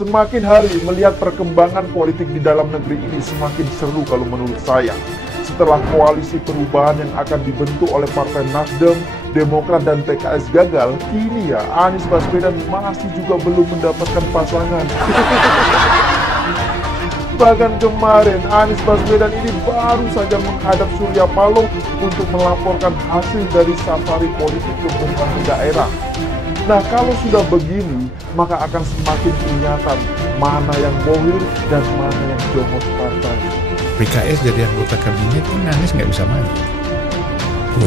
Semakin hari melihat perkembangan politik di dalam negeri ini semakin seru kalau menurut saya. Setelah koalisi perubahan yang akan dibentuk oleh Partai Nasdem, Demokrat dan PKS gagal, kini ya Anies Baswedan masih juga belum mendapatkan pasangan. Bahkan kemarin Anies Baswedan ini baru saja menghadap Surya Paloh untuk melaporkan hasil dari safari politik ke berbagai daerah. Nah, kalau sudah begini, maka akan semakin kelihatan mana yang bohir dan mana yang jongos partai. PKS jadi anggota kabinet kan Anies nggak bisa maju.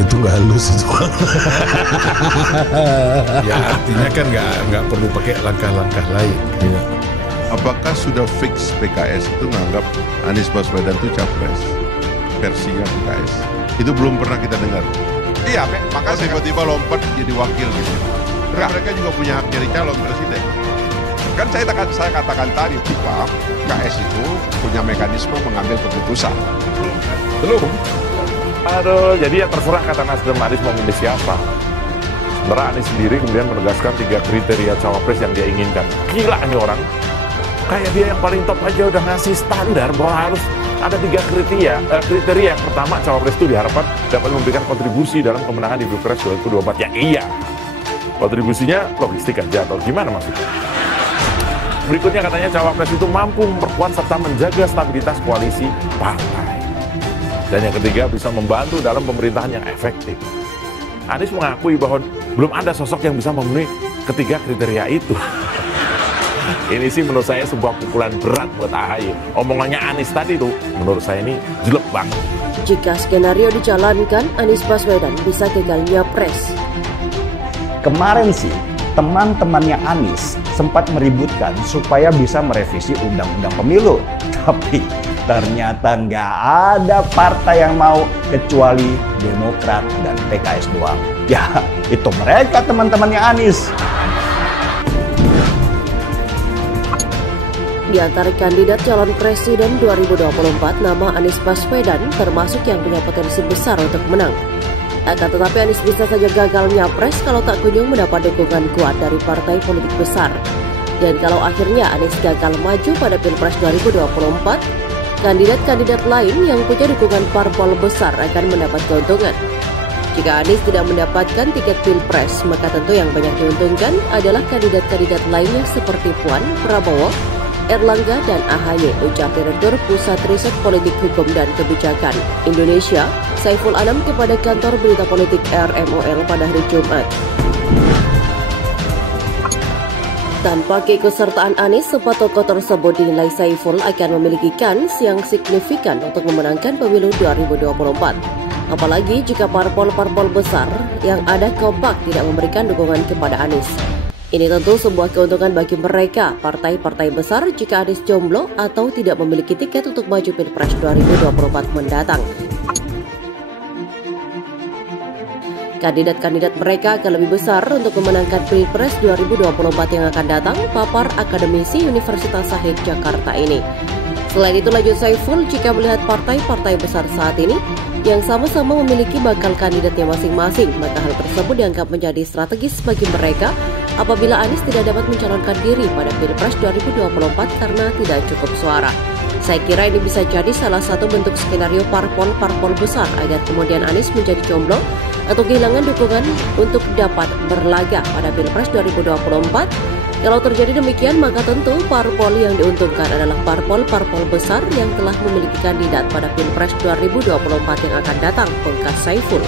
Itu nggak halus itu. Ya artinya kan nggak perlu pakai langkah-langkah lain. Ya. Apakah sudah fix PKS itu menganggap Anies Baswedan itu capres versinya PKS? Itu belum pernah kita dengar. Iya, maka tiba-tiba lompat jadi wakil gitu. Mereka juga punya hak jadi calon presiden. kan saya katakan tadi bahwa PKS itu punya mekanisme mengambil keputusan. Belum. Aduh, jadi ya terserah kata Nasdem Anies mau milih siapa. Sebenarnya Anies sendiri kemudian menegaskan 3 kriteria cawapres yang dia inginkan. Gila ini orang. Kayak dia yang paling top aja udah ngasih standar bahwa harus ada 3 kriteria. Yang pertama, cawapres itu diharapkan dapat memberikan kontribusi dalam kemenangan di Pilpres 2024. Ya iya. Kontribusinya logistik aja atau gimana maksudnya? Berikutnya katanya cawapres itu mampu memperkuat serta menjaga stabilitas koalisi partai. Dan yang ketiga bisa membantu dalam pemerintahan yang efektif. Anies mengakui bahwa belum ada sosok yang bisa memenuhi ketiga kriteria itu. Ini sih menurut saya sebuah pukulan berat buat AHY. Omongannya Anies tadi tuh menurut saya ini jelek banget. Jika skenario dijalankan, Anies Baswedan bisa gagal nyapres. Kemarin sih, teman-temannya Anies sempat meributkan supaya bisa merevisi undang-undang pemilu. Tapi ternyata nggak ada partai yang mau kecuali Demokrat dan PKS doang. Ya, itu mereka teman-temannya Anies. Di antara kandidat calon presiden 2024, nama Anies Baswedan termasuk yang punya potensi besar untuk menang. Akan tetapi Anies bisa saja gagal nyapres kalau tak kunjung mendapat dukungan kuat dari partai politik besar. Dan kalau akhirnya Anies gagal maju pada Pilpres 2024, kandidat-kandidat lain yang punya dukungan parpol besar akan mendapat keuntungan. Jika Anies tidak mendapatkan tiket Pilpres, maka tentu yang banyak diuntungkan adalah kandidat-kandidat lainnya seperti Puan, Prabowo, Erlangga dan AHY, ujar Direktur Pusat Riset Politik Hukum dan Kebijakan Indonesia, Saiful Anam kepada kantor berita politik RMOL pada hari Jumat. Tanpa keikutsertaan Anies, semua tokoh tersebut dinilai Saiful akan memiliki kans yang signifikan untuk memenangkan pemilu 2024. Apalagi jika parpol-parpol besar yang ada kompak tidak memberikan dukungan kepada Anies. Ini tentu sebuah keuntungan bagi mereka, partai-partai besar jika Anies jomblo atau tidak memiliki tiket untuk maju Pilpres 2024 mendatang. Kandidat-kandidat mereka akan lebih besar untuk memenangkan Pilpres 2024 yang akan datang, papar akademisi Universitas Sahid Jakarta ini. Selain itu, lanjut Saiful, jika melihat partai-partai besar saat ini yang sama-sama memiliki bakal kandidatnya masing-masing, maka hal tersebut dianggap menjadi strategis bagi mereka apabila Anies tidak dapat mencalonkan diri pada Pilpres 2024 karena tidak cukup suara. Saya kira ini bisa jadi salah satu bentuk skenario parpol-parpol besar agar kemudian Anies menjadi jomblo atau kehilangan dukungan untuk dapat berlaga pada Pilpres 2024. Kalau terjadi demikian, maka tentu parpol yang diuntungkan adalah parpol-parpol besar yang telah memiliki kandidat pada Pilpres 2024 yang akan datang, pungkas Saiful.